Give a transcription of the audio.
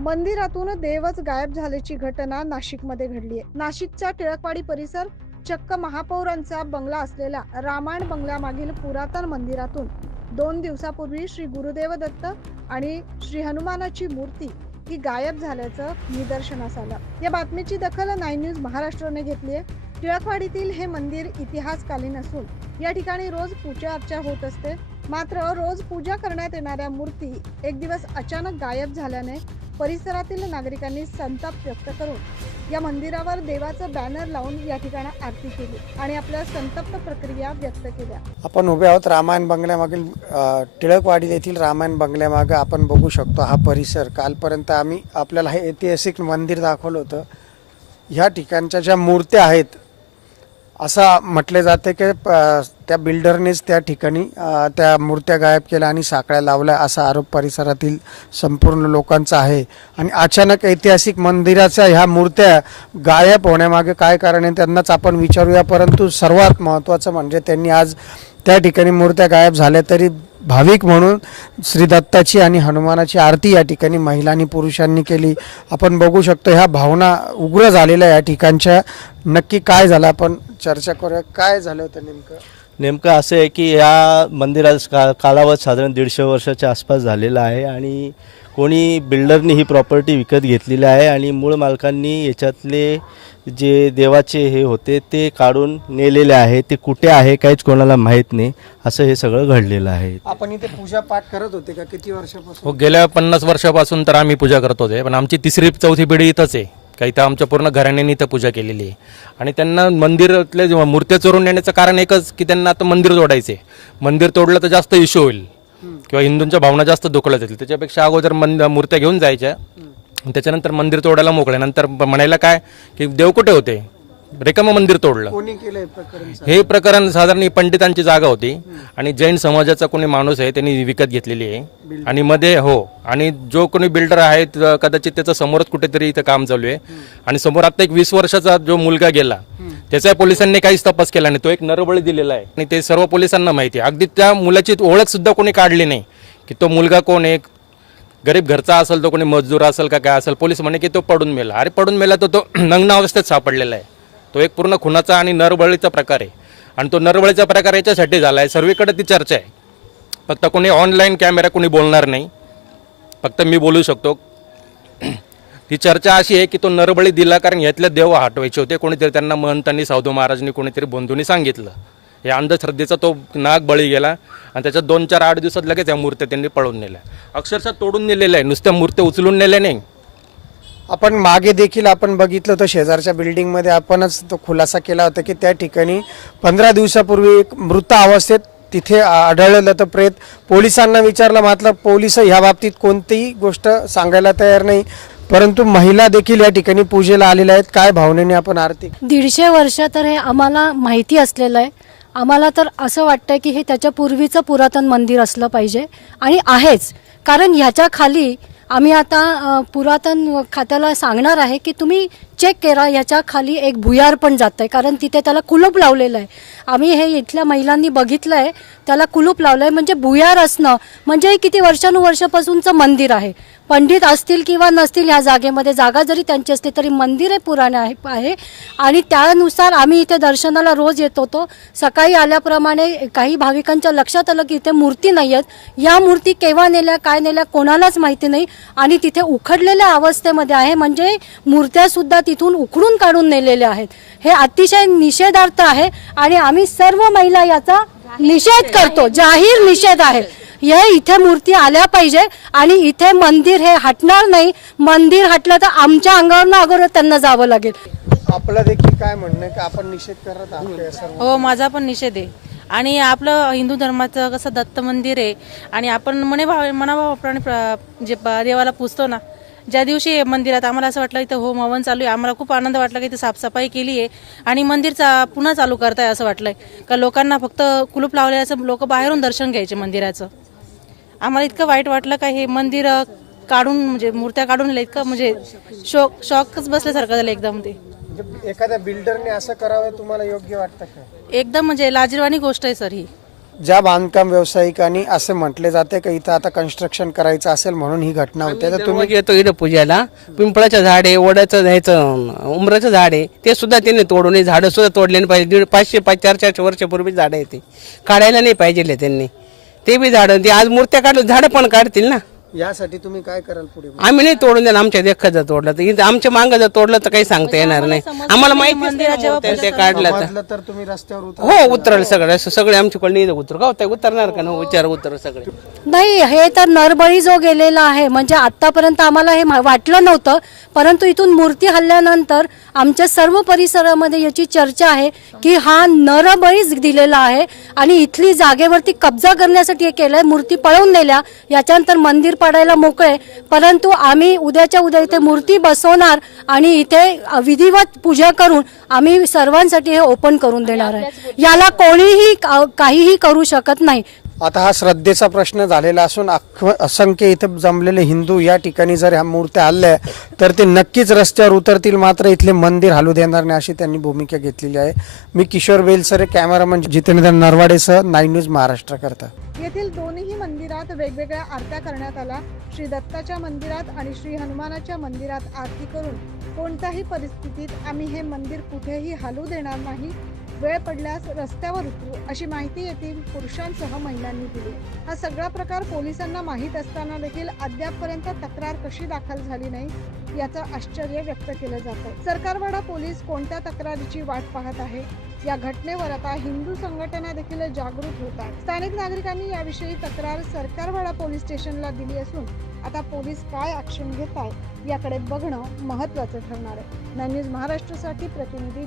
मंदिरातून देवच गायब झाल्याची घटना नाशिकमध्ये घडली आहे. नाशिकचा टिळकवाडी परिसर चक्क महापौरांचा बंगला असलेल्या रामायण बंगल्यामागील पुरातन मंदिरातून दोन दिवसापूर्वी श्री गुरुदेव दत्त आणि श्री हनुमानाची मूर्ती ही गायब झाल्याचं निदर्शनास आलं. या बातमीची दखल नाईन न्यूज महाराष्ट्राने घेतली आहे. टिळकवाडीतील हे मंदिर इतिहासकालीन असून या ठिकाणी रोज पूजा अर्चा होत असते. मात्र रोज पूजा करण्यात येणाऱ्या मूर्ती एक दिवस अचानक गायब झाल्याने परिसरातील नागरिकांनी संताप व्यक्त करून या मंदिरावर देवाचं बॅनर लावून या ठिकाणी आरती केली आणि आपल्या संतप्त प्रक्रिया व्यक्त केल्या. आपण उभे आहोत रामायण बंगल्यामागील टिळकवाडी येथील रामायण बंगल्यामागं. आपण बघू शकतो हा परिसर. कालपर्यंत आम्ही आपल्याला हे ऐतिहासिक मंदिर दाखवलं होतं. ह्या ठिकाणच्या ज्या मूर्त्या आहेत असं म्हटले जाते की प- त्या बिल्डरनेच त्या ठिकाणी त्या मूर्त्या गायब केल्या आणि साखळ्या लावल्या असा आरोप परिसरातील संपूर्ण लोकांचा आहे. आणि अचानक ऐतिहासिक मंदिराच्या ह्या मूर्त्या गायब होण्यामागे काय कारण आहे त्यांनाच आपण विचारूया. परंतु सर्वात महत्त्वाचं म्हणजे त्यांनी आज त्या ठिकाणी मूर्त्या गायब झाल्या तरी भाविक म्हणून श्री दत्ताची आणि हनुमानाची आरती या ठिकाणी महिलांनी पुरुषांनी केली. आपण बघू शकतो ह्या भावना उग्र झालेल्या या ठिकाणच्या. नक्की काय झालं? आपण चर्चा करूया. काय झालं होतं नेमकं? नेमकं असं आहे की या मंदिराचा का कालावध साधारण दीडशे वर्षाच्या आसपास झालेला आहे आणि कोणी बिल्डरनी ही प्रॉपर्टी विकत घेतलेली आहे आणि मूळ मालकांनी याच्यातले जे देवाचे हे होते ते काढून नेलेले आहे ते कुठे आहे काहीच कोणाला माहीत नाही असं हे सगळं घडलेलं आहे. आपण इथे पूजा पाठ करत होते का? किती वर्षापासून? हो गेल्या पन्नास वर्षापासून तर आम्ही पूजा करत होते पण आमची तिसरी चौथी पिढी इथंच आहे. का इथं आमच्या पूर्ण घराण्याने इथं पूजा केलेली आहे. आणि त्यांना मंदिरातले जेव्हा मूर्त्या चोरून नेण्याचं कारण एकच की त्यांना आता मंदिर जोडायचे मंदिर तोडलं तर जास्त इश्यू होईल. किंवा हिंदूंच्या भावना जास्त दुखल्या जातील. त्याच्यापेक्षा अगोदर मंद मूर्त्या घेऊन जायच्या. त्याच्यानंतर मंदिर तोडायला मोकळे. नंतर म्हणायला काय की देव कुठे होते? रिकामं मंदिर तोडलं. हे प्रकरण साधारण पंडितांची जागा होती. आणि जैन समाजाचा कोणी माणूस आहे त्यांनी विकत घेतलेली आहे. आणि मध्ये हो. आणि जो कोणी बिल्डर आहे कदाचित त्याचं समोरच कुठेतरी इथं काम चालू आहे. आणि समोर आता एक वीस वर्षाचा जो मुलगा गेला त्याचा पोलिसांनी काहीच तपास केला नाही. तो एक नरबळी दिलेला आहे. आणि ते सर्व पोलिसांना माहिती आहे. अगदी त्या मुलाची ओळख सुद्धा कोणी काढली नाही. की तो मुलगा कोण आहे? गरीब घरचा असेल तो कोणी मजदूर असेल का काय असेल पोलीस म्हणे की तो पडून मेला. अरे पडून मेला तर तो नग्न अवस्थेत सापडलेला आहे. तो एक पूर्ण खुनाचा आणि नरबळीचा प्रकार आहे. आणि तो नरबळीचा प्रकार याच्यासाठी झाला आहे सर्वीकडे ती चर्चा आहे. फक्त कोणी ऑनलाईन कॅमेरा कोणी बोलणार नाही. फक्त मी बोलू शकतो. ही चर्चा अशी आहे की तो नरबळी दिला कारण यातले देव हटवायचे होते. कोणीतरी त्यांना महंतांनी साधू महाराजांनी कोणीतरी बंधूंनी सांगितलं. या अंधश्रद्धेचा तो नाग बळी गेला आणि त्याच्या दोन चार आठ दिवसात लगेच या मूर्त्या त्यांनी पळून नेल्या. अक्षरशः तोडून नेलेल्या आहे. नुसत्या मूर्त्या उचलून नेल्या नाही. आपण मागे देखील आपण बघितलं तर शेजारच्या बिल्डिंगमध्ये आपणच तो खुलासा केला होता की त्या ठिकाणी पंधरा दिवसापूर्वी एक मृत अवस्थेत तिथे आढळलं तर प्रेत. पोलिसांना विचारलं मात्र पोलीस ह्या बाबतीत कोणतीही गोष्ट सांगायला तयार नाही. परंतु महिला देखील या ठिकाणी पूजेला आलेल्या आहेत. काय भावनेने आपण आरती दीडशे वर्ष तर हे आम्हाला माहिती असलेलं आहे. आम्हाला तर असं वाटतं की हे त्याच्या पूर्वीचं पुरातन मंदिर असलं पाहिजे आणि आहेच. कारण ह्याच्या खाली आम्ही आता पुरातन खात्याला सांगणार आहे की तुम्ही चेक करा याच्या खाली एक भुयार पण जात आहे कारण तिथे त्याला कुलूप लावलेलं आहे. आम्ही हे इथल्या महिलांनी बघितलं आहे त्याला कुलूप लावलं आहे म्हणजे भुयार असणं म्हणजे किती वर्षानुवर्षापासूनचं मंदिर आहे. पंडित असतील किंवा नसतील ह्या जागेमध्ये जागा जरी त्यांची असली तरी मंदिर हे पुराणे आहे आहे. आणि त्यानुसार आम्ही इथे दर्शनाला रोज येत होतो. सकाळी आल्याप्रमाणे काही भाविकांच्या लक्षात आलं की इथे मूर्ती नाही आहेत. या मूर्ती केव्हा नेल्या काय नेल्या कोणालाच माहिती नाही. आणि तिथे उखडलेल्या अवस्थेमध्ये आहे. म्हणजे मूर्त्या सुद्धा तिथून उखडून काढून नेलेल्या आहेत. हे अतिशय निषेधार्थ आहे. आणि आम्ही सर्व महिला याचा निषेध करतो. जाहीर निषेध आहे. हे इथे मूर्ती आल्या पाहिजे आणि इथे मंदिर हे हटणार नाही. मंदिर हटलं तर आमच्या अंगावरनं अगोदर त्यांना जावं लागेल. आपलं देखील काय म्हणणं की आपण निषेध करत आहोत या सर्व? हो माझा पण निषेध आहे. आणि आपलं हिंदू धर्माचं कसं दत्त मंदिर आहे आणि आपण मने भाव मनाभावाप्रमाणे प्र- जे प- देवाला पूजतो ना ज्या दिवशी हे मंदिरात आम्हाला असं वाटलं इथं होम हवन चालू आहे. आम्हाला खूप आनंद वाटला की इथे साफसफाई केली आहे आणि मंदिरचा पुन्हा चालू करताय असं वाटलंय. का लोकांना फक्त कुलूप लावल्याचं लोक बाहेरून दर्शन घ्यायचे मंदिराचं. आम्हाला इतकं वाईट वाटलं का हे मंदिर काढून म्हणजे मूर्त्या काढून इतकं म्हणजे शॉक शॉकच बसल्यासारखं झालं एकदम ते. म्हणजे एखाद्या बिल्डरने असं करावं तुम्हाला योग्य वाटतं का? एकदम म्हणजे लाजीरवाणी गोष्ट आहे सर ही. ज्या बांधकाम व्यावसायिकांनी असे म्हटले जाते की इथं आता कन्स्ट्रक्शन करायचं असेल म्हणून ही घटना होते तर तुम्ही येतो इथं पूजाला. पिंपळाचं झाड आहे वडाचं ह्याचं उमराचं झाड आहे ते सुद्धा त्यांनी तोडू नये झाडं सुद्धा तोडले नाही पाहिजे. दीड पाचशे पाच चार चारशे वर्षापूर्वी झाडं आहे ते काढायला नाही पाहिजे त्यांनी. ते बी झाडं ते आज मूर्त्या काढलं झाडं पण काढतील ना. यासाठी तुम्ही काय कराल पुढे? आम्ही नाही तोडून देणार आमच्या देखत जर तोडलं तर. इथं आमच्या मागं जर तोडलं तर काही सांगता येणार नाही. आम्हाला माहिती ते काढलं तर. तुम्ही रस्त्यावर उतर. हो उतरल सगळं. असं सगळे आमची कोणी इथं उतर. का होतं उतरणार का? ना विचार उतर सगळे. नाही हे तर नरबळी जो गेलेला आहे म्हणजे आतापर्यंत आम्हाला हे मा- वाटलं नव्हतं. परंतु इथून मूर्ती हल्ल्यानंतर आमच्या सर्व परिसरामध्ये याची चर्चा आहे की हा नरबळीच दिलेला आहे आणि इथली जागेवरती कब्जा करण्यासाठी हे केलंय मूर्ती पळवून नेल्या. याच्यानंतर मंदिर पडायला मोकळे. परंतु आम्ही उद्याच्या उद्या इथे मूर्ती बसवणार आणि इथे विधिवत पूजा करून आम्ही सर्वांसाठी हे ओपन करून देणार आहे. याला कोणीही काहीही करू शकत नाही. आता हा श्रद्धेचा प्रश्न झालेला असून अख असंख्य इथे जमलेले हिंदू या ठिकाणी जर ह्या मूर्त्या हल्ल्या तर ते नक्कीच रस्त्यावर उतरतील. मात्र इथले मंदिर हलू देणार नाही अशी त्यांनी भूमिका घेतलेली आहे. मी किशोर बेलसरे कॅमेरामन जितेंद्र नरवाडेसह नाईन न्यूज महाराष्ट्र करता. येथील दोन्ही मंदिरात वेगवेगळ्या आरत्या करण्यात आल्या. श्री दत्ताच्या मंदिरात आणि श्री हनुमानाच्या मंदिरात आरती करून कोणत्याही परिस्थितीत आम्ही हे मंदिर कुठेही हलू देणार नाही. वेळ पडल्यास रस्त्यावर उतरू अशी माहिती येथील पुरुषांसह महिलांनी दिली. हा सगळा प्रकार पोलिसांना माहीत असताना देखील अद्यापपर्यंत तक्रार कशी दाखल झाली नाही याचं आश्चर्य व्यक्त केलं जातं. सरकारवाडा पोलीस कोणत्या तक्रारीची वाट पाहत आहे? या घटनेवर आता हिंदू संघटना देखील जागृत होत आहेत. स्थानिक नागरिकांनी याविषयी तक्रार सरकारवाडा पोलीस स्टेशनला दिली असून आता पोलीस काय ऍक्शन घेत आहेत याकडे बघणं महत्वाचं ठरणार आहे. नाईन न्यूज महाराष्ट्रासाठी प्रतिनिधी